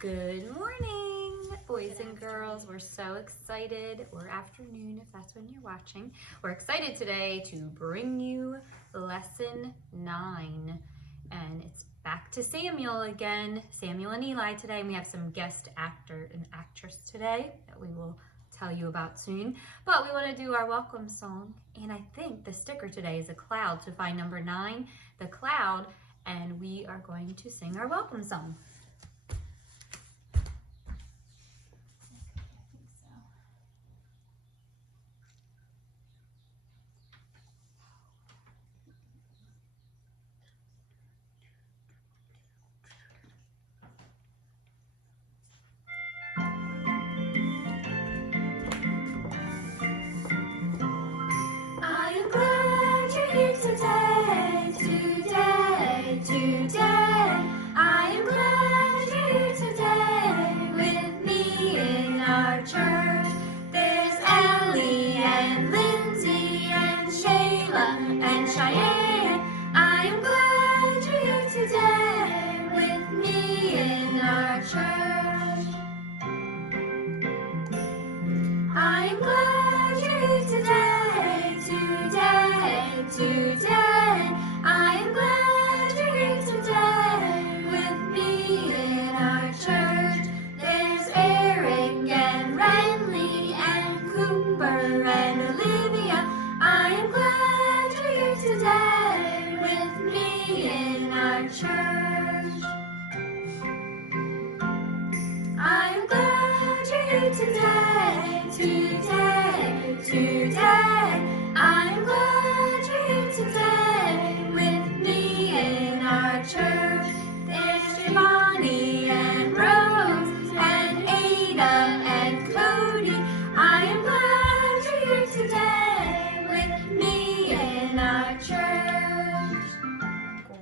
Good morning, boys and girls. We're so excited, or afternoon if that's when you're watching. We're excited today to bring you lesson 9. And it's back to Samuel again, Samuel and Eli today. And we have some guest actor and actress today that we will tell you about soon. But we want to do our welcome song. And I think the sticker today is a cloud. So find number 9, the cloud, and we are going to sing our welcome song.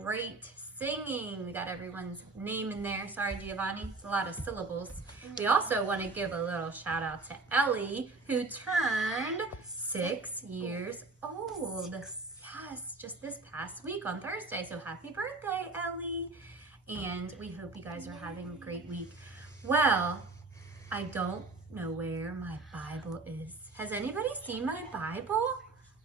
Great singing. We got everyone's name in there. Sorry, Giovanni, it's a lot of syllables. We also want to give a little shout out to Ellie, who turned 6 years old. Yes, just this past week on Thursday. So happy birthday, Ellie. And we hope you guys are having a great week. Well, I don't know where my Bible is. Has anybody seen my Bible?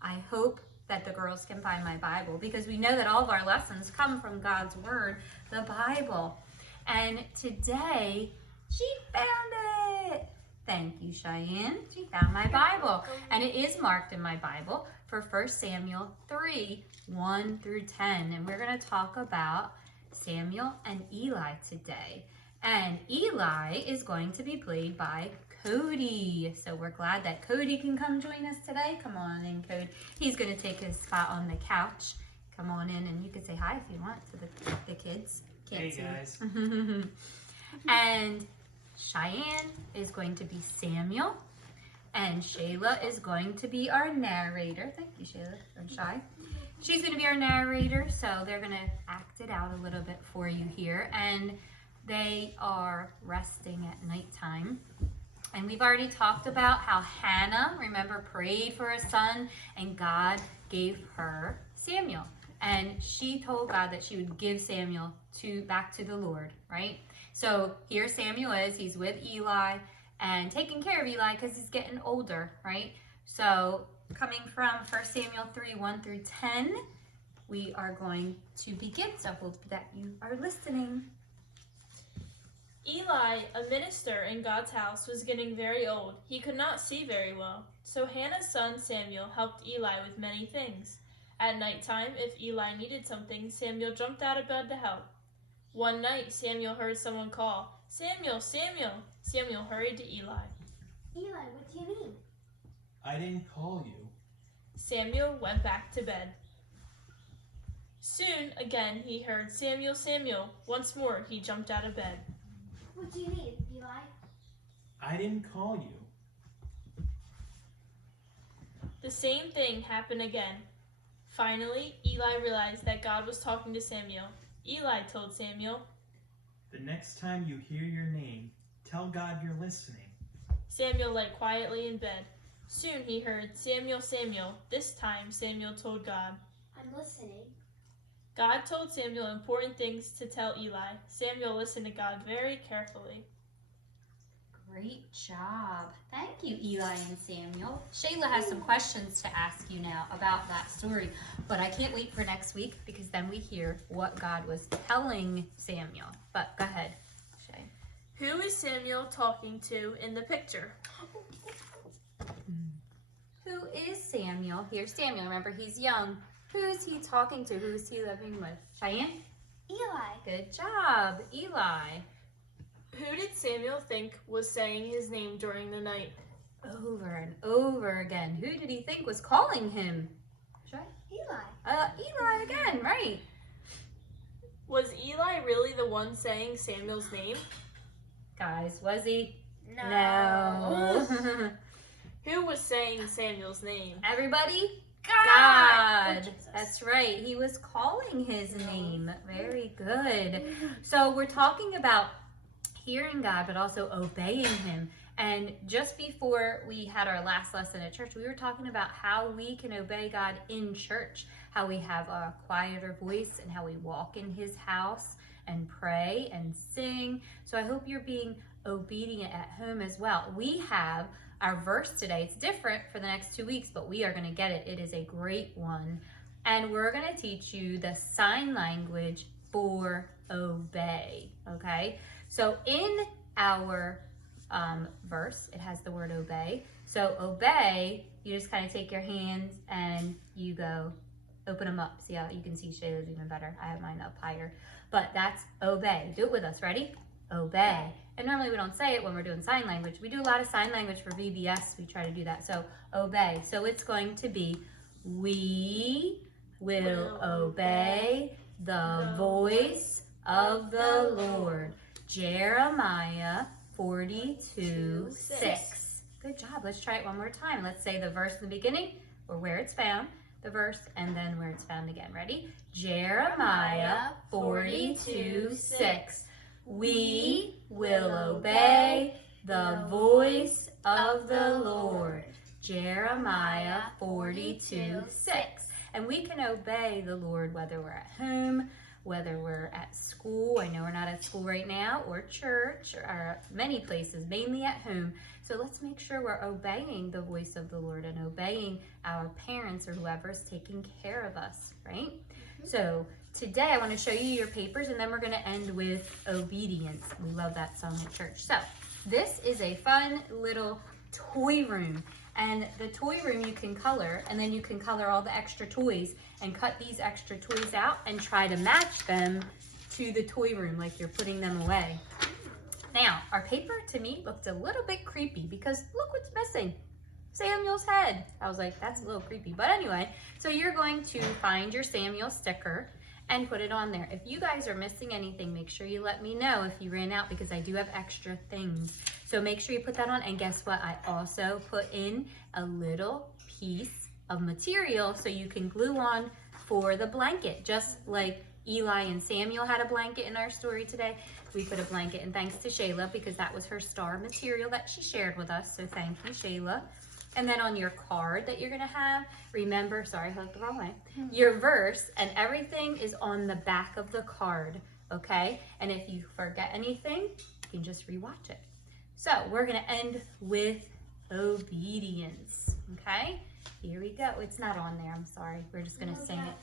I hope that the girls can find my Bible, because we know that all of our lessons come from God's Word, the Bible. And today, she found it. Thank you, Cheyenne. She found my Bible. And it is marked in my Bible for 1 Samuel 3, 1 through 10. And we're going to talk about Samuel and Eli today. And Eli is going to be played by Cody. So we're glad that Cody can come join us today. Come on in, Cody. He's going to take his spot on the couch. Come on in, and you can say hi if you want to the kids. Hey, guys. And Cheyenne is going to be Samuel, and Shayla is going to be our narrator. Thank you, Shayla, from Shy. She's going to be our narrator, so they're going to act it out a little bit for you here. And they are resting at nighttime. And we've already talked about how Hannah, remember, prayed for a son, and God gave her Samuel. And she told God that she would give Samuel back to the Lord, right? So here Samuel is, he's with Eli and taking care of Eli because he's getting older, right? So coming from 1 Samuel 3, 1 through 10, we are going to begin. So hope that you are listening. Eli, a minister in God's house, was getting very old. He could not see very well. So Hannah's son Samuel helped Eli with many things. At night time, if Eli needed something, Samuel jumped out of bed to help. One night, Samuel heard someone call, "Samuel, Samuel!" Samuel hurried to Eli. Eli, what do you mean? I didn't call you. Samuel went back to bed. Soon, again, he heard, "Samuel, Samuel!" Once more, he jumped out of bed. What do you need, Eli? I didn't call you. The same thing happened again. Finally, Eli realized that God was talking to Samuel. Eli told Samuel, The next time you hear your name, tell God you're listening. Samuel lay quietly in bed. Soon he heard, "Samuel, Samuel." This time Samuel told God. I'm listening. God told Samuel important things to tell Eli. Samuel listened to God very carefully. Great job. Thank you, Eli and Samuel. Shayla has some questions to ask you now about that story, but I can't wait for next week because then we hear what God was telling Samuel. But go ahead, Shay. Who is Samuel talking to in the picture? Who is Samuel? Here's Samuel. Remember, he's young. Who's he talking to? Who's he living with? Cheyenne? Eli. Good job, Eli. Who did Samuel think was saying his name during the night? Over and over again. Who did he think was calling him? Shay? Eli. Eli again, right. Was Eli really the one saying Samuel's name? Guys, was he? No. No. Who was saying Samuel's name? Everybody? God. God. That's right. He was calling his name. Very good. So we're talking about hearing God, but also obeying him. And just before we had our last lesson at church, we were talking about how we can obey God in church, how we have a quieter voice and how we walk in his house and pray and sing. So I hope you're being obedient at home as well. We have our verse today. It's different for the next 2 weeks, but we are going to get it. It is a great one. And we're going to teach you the sign language for obey, okay? So in our verse, it has the word obey. So obey, you just kind of take your hands and you go open them up. See how you can see Shayla's even better. I have mine up higher. But that's obey. Do it with us. Ready? Obey. And normally we don't say it when we're doing sign language. We do a lot of sign language for VBS. We try to do that. So obey. So it's going to be, we will obey the voice of the Lord. Jeremiah 42:6. Good job. Let's try it one more time. Let's say the verse in the beginning or where it's found, the verse, and then where it's found again. Ready? Jeremiah 42:6. We will obey the voice of the Lord. Jeremiah 42:6. And we can obey the Lord whether we're at home, whether we're at school. I know we're not at school right now, or church, or many places, mainly at home. So let's make sure we're obeying the voice of the Lord and obeying our parents or whoever's taking care of us, right? So today I want to show you your papers, and then we're going to end with obedience. We love that song at church. So this is a fun little toy room. And the toy room you can color, and then you can color all the extra toys and cut these extra toys out and try to match them to the toy room like you're putting them away. Now, our paper to me looked a little bit creepy because look what's missing. Samuel's head. I was like, that's a little creepy. But anyway, so you're going to find your Samuel sticker and put it on there. If you guys are missing anything, make sure you let me know if you ran out because I do have extra things. So make sure you put that on. And guess what? I also put in a little piece of material so you can glue on for the blanket. Just like Eli and Samuel had a blanket in our story today, we put a blanket. And thanks to Shayla because that was her star material that she shared with us. So thank you, Shayla. And then on your card that you're gonna have, remember, sorry, I hooked the wrong way, your verse and everything is on the back of the card, okay? And if you forget anything, you can just rewatch it. So we're gonna end with obedience, okay? Here we go. It's not on there, I'm sorry. We're just gonna sing it.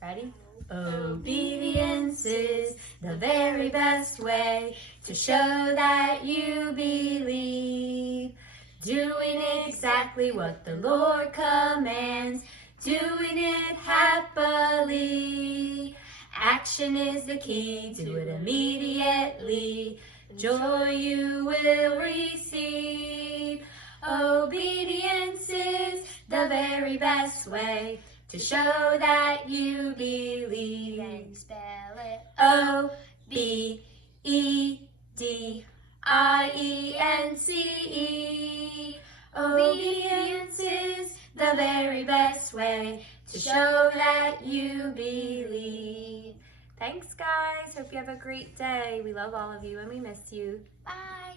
Ready? Obedience is the very best way to show that you believe. Doing exactly what the Lord commands, doing it happily. Action is the key, do it immediately. Joy you will receive. Obedience is the very best way to show that you believe. Then spell it. O-B-E-D-I-E-N-C-E. Obedience is the very best way to show that you believe. Thanks, guys. Hope you have a great day. We love all of you and we miss you. Bye.